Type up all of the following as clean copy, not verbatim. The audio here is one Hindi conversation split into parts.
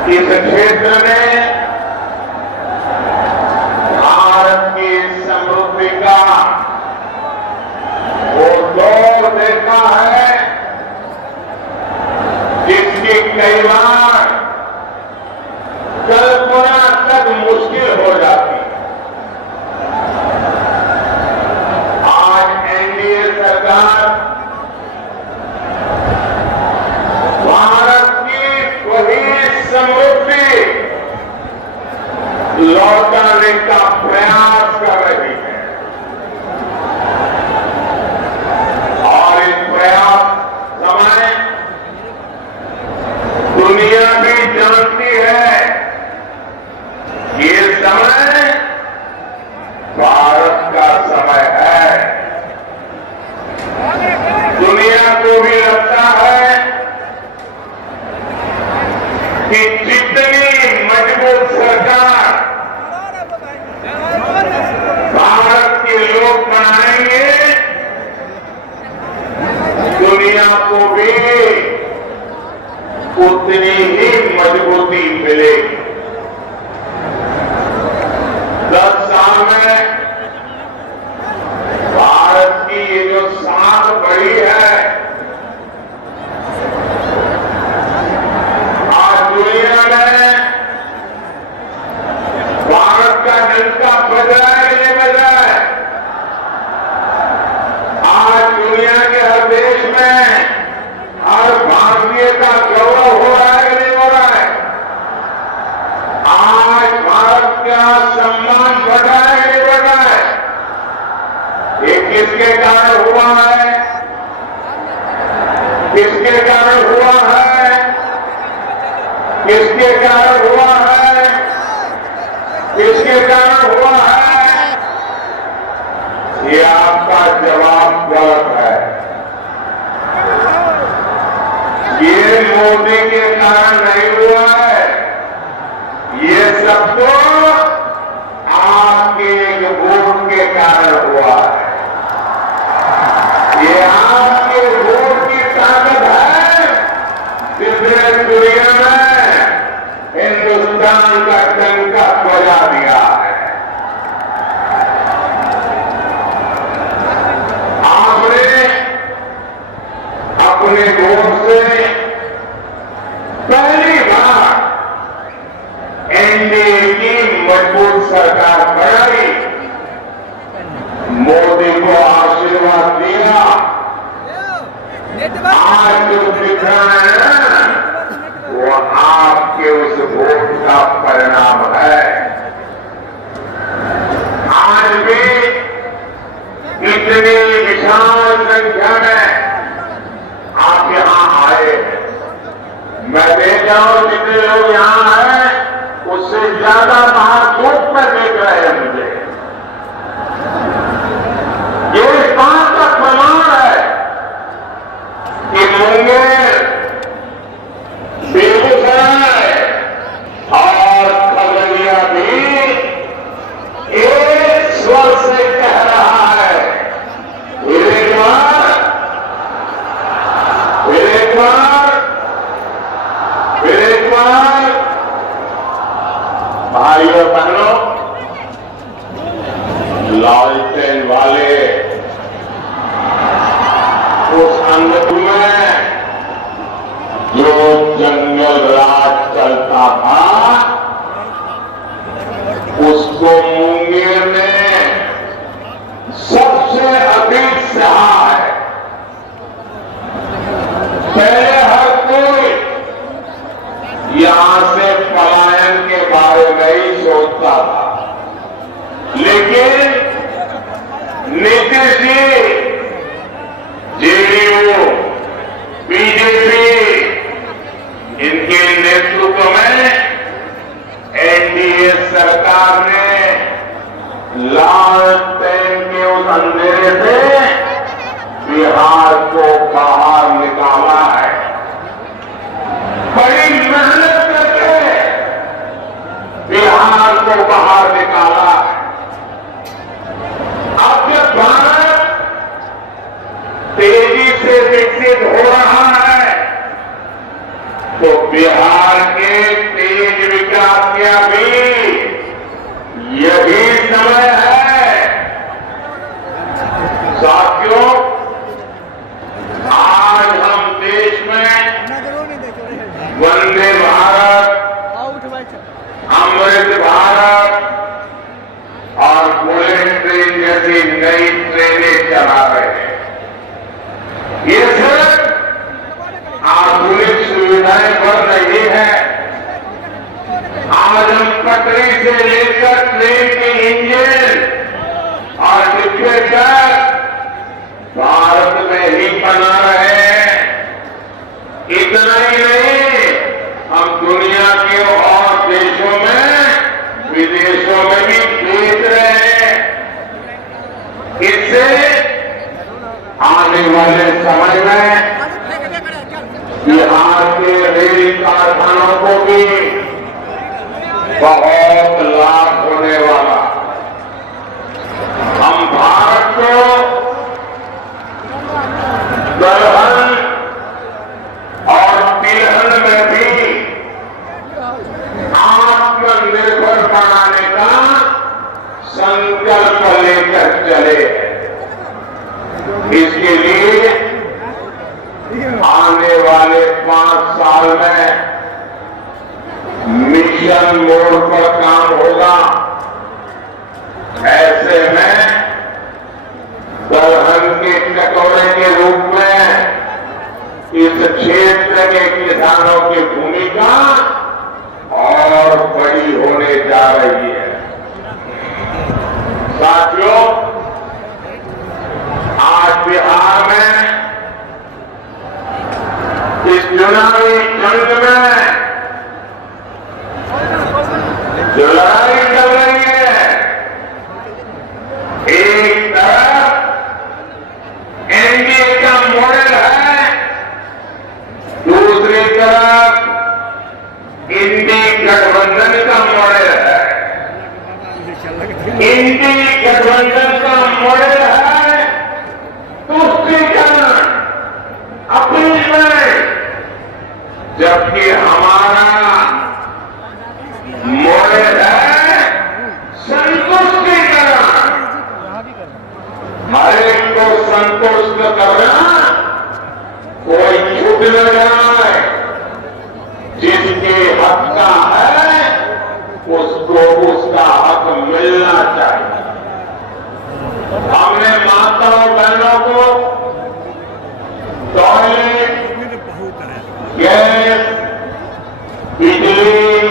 इस क्षेत्र में भारत की समृद्धि का वो दौर देखा है जिसकी कई बार कल्पना तक मुश्किल हो जाती है। आज एनडीए सरकार भारत की वही समृद्धि लौटाने का प्रयास कर रही है और इस प्रयास समय दुनिया भी जानती है कि ये समय भारत का समय है। दुनिया को भी लगता है कि जितनी मजबूत सरकार भारत के लोग बनाएंगे दुनिया को भी उतनी ही मजबूती मिलेगी। 10 साल में भारत की ये जो साख बढ़ी है आज दुनिया में भारत का जिनका बजाय बजाय आज दुनिया के हर देश में हर भारतीय का गौरव हो रहा है कि नहीं हो रहा है। आज भारत का सम्मान बढ़ रहा है कि नहीं बढ़ रहा है। ये किसके कारण हुआ है? किसके कारण हुआ है? किसके कारण हुआ है? किसके कारण हुआ है? ये आपका जवाब गलत है। ये मोदी के कारण नहीं हुआ है। ये सब तो आपके एक वोट के कारण हुआ है। ये आपके वोट की ताकत है जिसने दुनिया में हिंदुस्तान का डंका बजा दिया है। आपने अपने वोट से पहली बार एनडीए की मजबूत सरकार बनाई, मोदी को आशीर्वाद दिया। आज जो दिख रहा है ना वो आपके उस वोट का परिणाम है। आज भी इतनी विशाल संख्या में आप यहां आए हैं। मैं देख रहा हूं जितने लोग यहां हैं उससे ज्यादा बाहर धूप में देख रहे हैं मुझे। ये इस बात का प्रमाण है कि मुंगेर, बेगूसराय और खगड़िया भी एक स्वर से कह रहा है फिर एक बार, फिर एक बार, फिर एक बार। भाइयों बहनों, लालटेन वाले उस अंधेरे में जो जंगल राज चलता था उसको मुंगेर में सबसे अधिक सहा है। पहले हर कोई यहां से पलायन के बारे में ही सोचता था, लेकिन नीतीश जी, जेडीयू, बीजेपी इनके नेतृत्व में एनडीए सरकार ने लालटेन के उस अंधेरे से बिहार को बाहर निकाला है। बड़ी मेहनत करके बिहार को बाहर निकाला है। अब जब भारत तेजी से विकसित हो रहा है तो बिहार के अमृत भारत और बुलेट ट्रेन जैसी नई ट्रेनें चला रहे हैं। ये सिर्फ आधुनिक सुविधाएं बढ़ रही है। आज हम पटरी से लेकर ट्रेन के इंजन और डिब्बे तक भारत में ही बना रहे हैं। इतना ही नहीं, हम दुनिया के और देशों में, विदेशों में भी बेच रहे हैं। इससे आने वाले समय में बिहार के रेल कारखानों को भी बहुत लाभ होने वाला। हम भारत को दलहन और तिलहन में भी आत्मनिर्भर बनाने का संकल्प लेकर चले। इसके लिए आने वाले 5 साल में मिशन मोड पर काम होगा। ऐसे में दलहन के कटोरे के रूप में इस क्षेत्र के किसानों की भूमिका और बड़ी होने जा रही है। साथियों, आज बिहार में इस चुनावी जंग में जो लड़ाई चल रही है, एक तरफ एनडीए का मॉडल है, दूसरी तरफ इंडी गठबंधन का मॉडल है। इंडी गठबंधन का मॉडल है तुष्टीकरण, अपीलमेंट, जबकि हमारा मॉडल है संतुष्टीकरण। हर एक को संतुष्ट करना, कोई छूट न जाए। जिसके हक का है उसको उसका हक मिलना चाहिए। हमने माताओं बहनों को टॉयलेट, गैस, बिजली,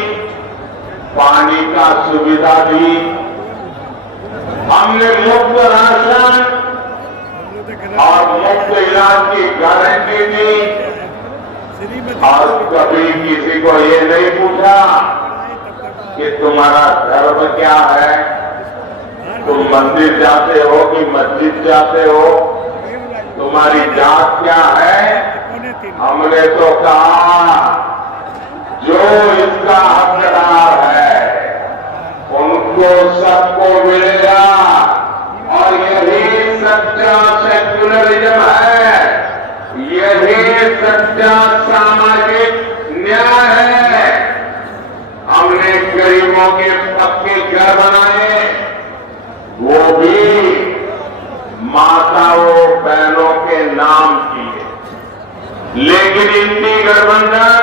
पानी का सुविधा दी। हमने मुफ्त राशन और मुफ्त इलाज की गारंटी दी। और कभी किसी को ये नहीं पूछा कि तुम्हारा धर्म क्या है, तुम मंदिर जाते हो कि मस्जिद जाते हो, तुम्हारी जात क्या है। हमने तो कहा जो इसका हकदार है उनको सबको मिलेगा। और यही सच्चा सेक्युलरिज्म है, यही सच्चा सामाजिक न्याय है। हमने गरीबों के पक्के घर बनाए, वो भी माताओं बहनों के नाम किए। लेकिन इंडी गठबंधन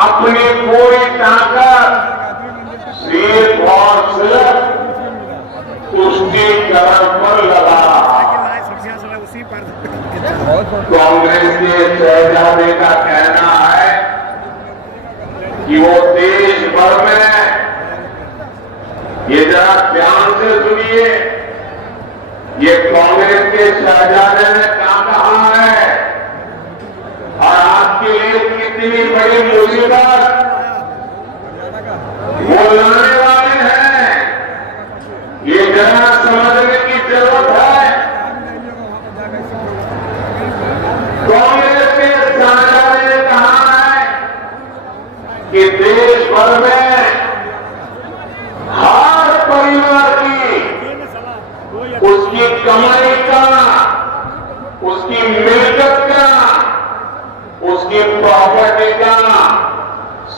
अपनी पूरी ताकत सिर्फ और सिर्फ तुष्टीकरण पर लगा रहा। कांग्रेस के शहजादे का कहना है कि वो देश भर में, ये जरा ध्यान से सुनिए, ये कांग्रेस के शहजादे ने क्या कहा है और आपके लिए कितनी बड़ी मुसीबत वो लाने वाले हैं, ये जरा समझने की जरूरत है। कांग्रेस के शहजादे ने कहा है कि देश भर में हर परिवार की उसकी कमाई का, उसकी मिलकत का, उसकी प्रॉपर्टी का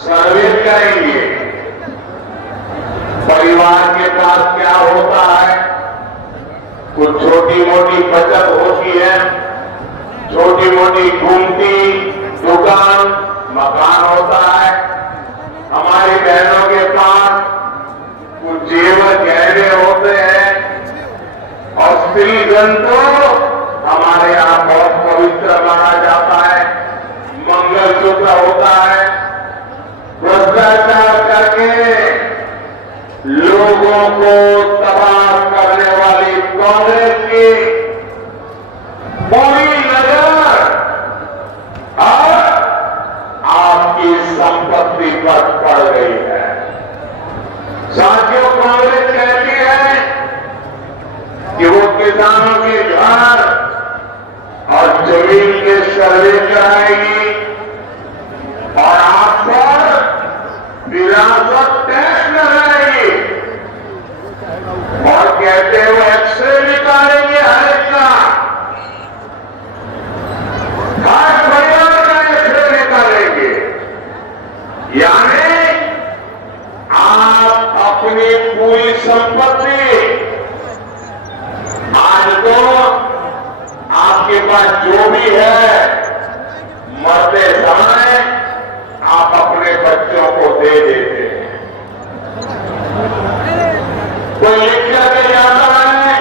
सर्वे करेंगे। परिवार के पास क्या होता है, कुछ छोटी मोटी बचत होती है, छोटी मोटी घूमती दुकान, मकान होता है। हमारी बहनों के बंधन तो हमारे यहां बहुत पवित्र माना जाता है। मंगलसूत्र होता है। भ्रष्टाचार करके लोगों को तबाह करने वाली कांग्रेस की पूरी नजर अब आपकी संपत्ति पर पड़ गई है। साथियों, कांग्रेस कहती है कि वो किसानों के घर और जमीन के सर्वे कराएगी और आप पर विरासत टैक्स लगाएगी और कहते हुए एक्सरे निकालेंगे हर एक का, हर परिवार का एक्सरे निकालेंगे। यानी आप अपनी पूरी संपत्ति आज तो आपके पास जो भी है मरते समय आप अपने बच्चों को दे देते हैं। कोई लिख करके जाता है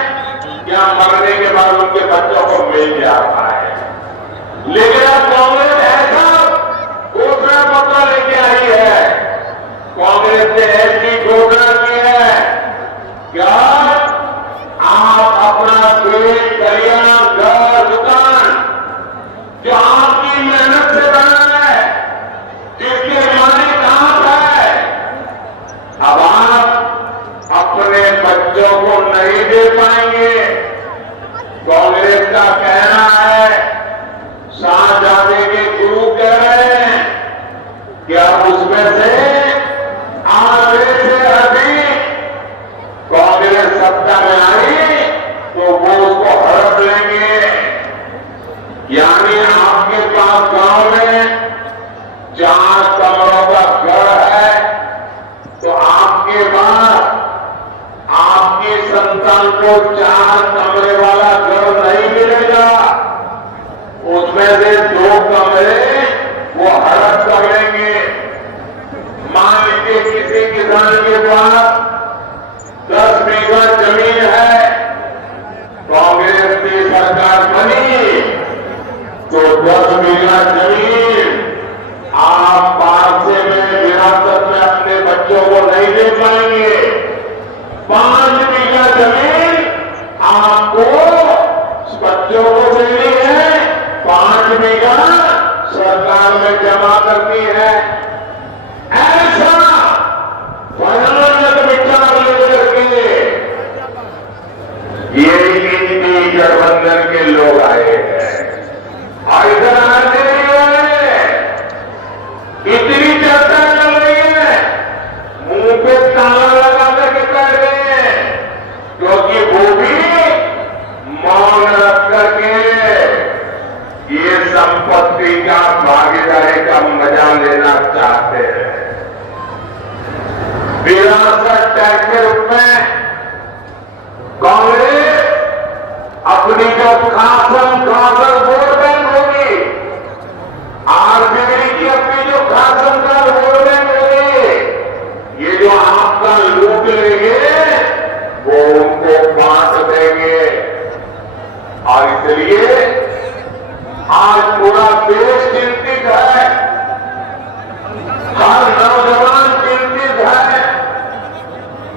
या मरने के बाद उनके बच्चों को मिल जाता है। लेकिन अब कांग्रेस ऐसा घोषणा पत्र लेके आई है। कांग्रेस ने ऐसी घोषणा की है क्या आप अपना खेत खलियान घर दुकान जो आपकी मेहनत से बना है, जिसके मालिक आप है, अब आप अपने बच्चों को नहीं दे पाएंगे। कांग्रेस का कहना है, शाहजहां के गुरु कह रहे हैं कि अब उसमें से आधे से अधिक कांग्रेस सत्ता में आई तो वो उसको हड़प लेंगे। यानी आपके पास गांव में 4 कमरों का घर है तो आपके बाद आपकी संतान को 4 कमरे वाला घर नहीं मिलेगा। उसमें से 2 कमरे वो हड़प कर लेंगे। मान लीजिए किसी किसान के पास 10 बीघा जमीन है, कांग्रेस की सरकार बनी तो 10 बीघा जमीन आप पारसे में विरासत में अपने बच्चों को नहीं दे पाएंगे। 5 बीघा जमीन आपको बच्चों को देनी है, 5 बीघा सरकार में जमा करनी है। ऐसा भयानक विचार लेकर के ये इंडी गठबंधन के लोग आए हैं। इधर आने नहीं आए, इतनी चर्चा चल रही है, मुंह पे ताला लगा करके कर रहे हैं, क्योंकि वो भी मौन रख करके ये संपत्ति का भागीदारी का मजा लेना चाहते हैं। विरासत टैक्स के रूप में कांग्रेस अपनी जो खासन वोट बैंक होगी, आरजेडी की अपनी जो खासन वोट बैंक होगी, ये जो आपका लूट लेंगे वो उनको बांट देंगे। और इसलिए आज पूरा देश चिंतित है, हर नौजवान चिंतित है,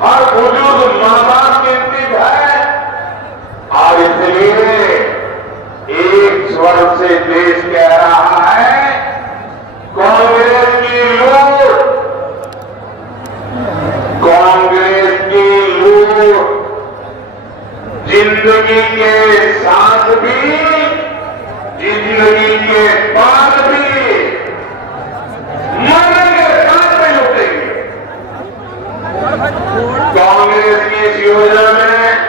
हर बुजुर्ग मां बाप चिंतित है। और इसलिए एक स्वर से देश कह रहा है, कांग्रेस की लूट, कांग्रेस की लूट जिंदगी के साथ भी, जिंदगी के बाद भी, मरने के बाद भी लूटेंगे। कांग्रेस की इस योजना में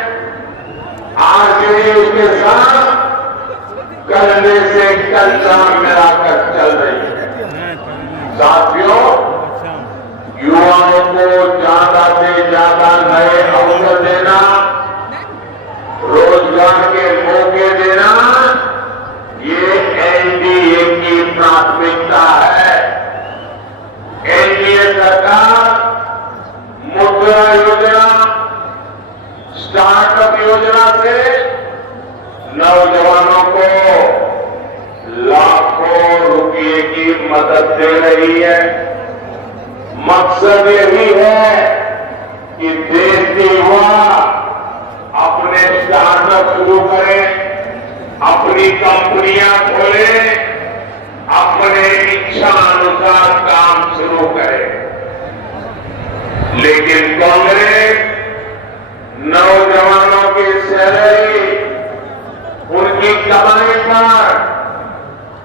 आरजेडी उसके साथ कंधे से कंधा मिलाकर चल रही है। साथियों, युवाओं को ज्यादा से ज्यादा नए अवसर देना, रोजगार के मौके देना, ये एनडीए की प्राथमिकता है। एनडीए सरकार मुद्रा योजना, स्टार्टअप योजना से की मदद दे रही है। मकसद यही है कि देश के युवा अपने स्टार्टअप शुरू करें, अपनी कंपनियां खोलें, अपने इच्छा अनुसार काम शुरू करें। लेकिन कांग्रेस नौजवानों की सैलरी, उनकी कमाई पर,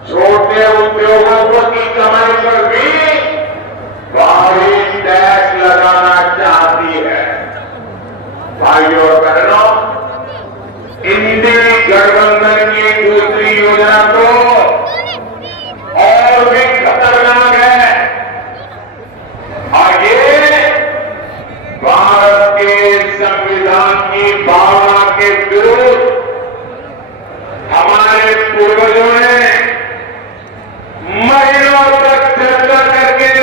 छोटे उद्योगों की कमाई पर भी भारी टैक्स लगाना चाहती है। भाइयों और बहनों, इंडी गठबंधन की दूसरी योजना तो और भी खतरनाक है और ये भारत के संविधान की भावना के विरुद्ध हमारे पूर्वजों ने महीनों तक चर्चा करके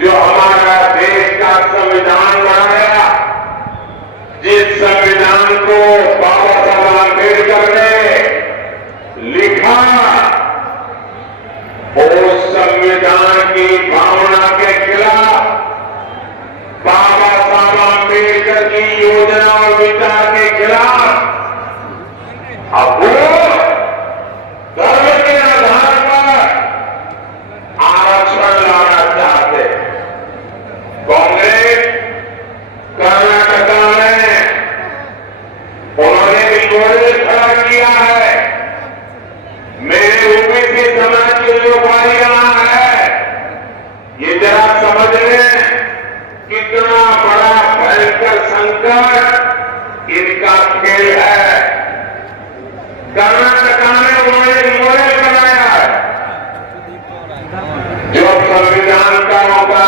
जो हमारा देश का संविधान बनाया, जिस संविधान को बाबा साहब आंबेडकर ने लिखा, उस संविधान की भावना के खिलाफ, बाबा साहब आंबेडकर की योजना और विचार के खिलाफ अब वो धर्म के आधार पर आरक्षण लाना चाहते। कांग्रेस कर्नाटका में उन्होंने भी मोर्चा खड़ा किया है। मेरे ओबीसी समाज के जो भाई यहां है, ये जरा समझ लें कितना बड़ा भयंकर संकट इनका खेल है। कर्नाटका में उन्होंने मॉडल बनाया है, जो संविधान का होगा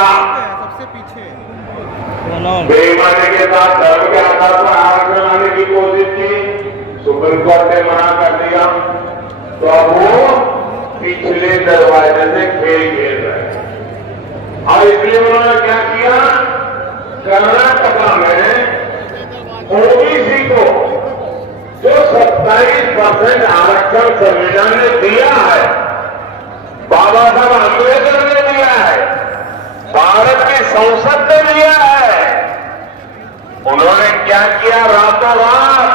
बेईमानी के साथ धर्म के आधार पर आरक्षण लाने की कोशिश की, सुप्रीम कोर्ट ने मना कर दिया, तो अब वो पिछले दरवाजे से खेल रहे हैं। और इसलिए उन्होंने क्या किया, कर्नाटका में ओबीसी को जो 27% आरक्षण संविधान ने दिया है, बाबा साहब आंबेडकर ने दिया है, भारत की संसद ने दिया है, उन्होंने क्या किया, रातों रात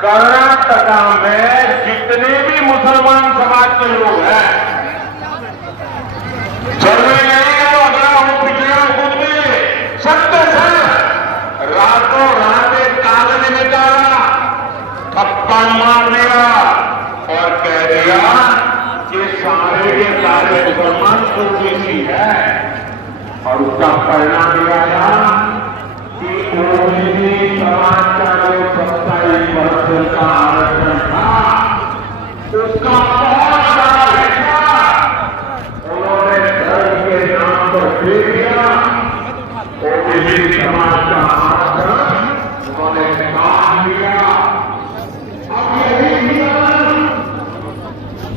कर्नाटका में जितने भी मुसलमान समाज के लोग हैं, जरूरी नहीं है वो अगला हो पिछड़ा खुद में, सत्य से रातों रात एक कागज निकाला, थप्पड़ मार दिया और कह दिया कि सारे के सारे मुसलमान ओबीसी है। और उसका परिणाम यह आया कि ओबीसी समाज का जो 27% का आरक्षण था, उसका बहुत बड़ा हिस्सा उन्होंने धर्म के नाम पर दे दिया। ओबीसी समाज का आरक्षण उन्होंने काट दिया। अब यही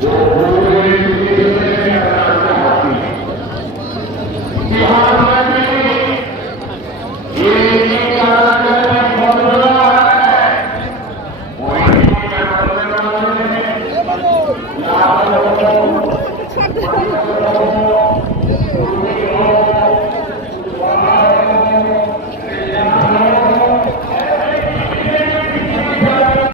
जो पूरे बिहार में ये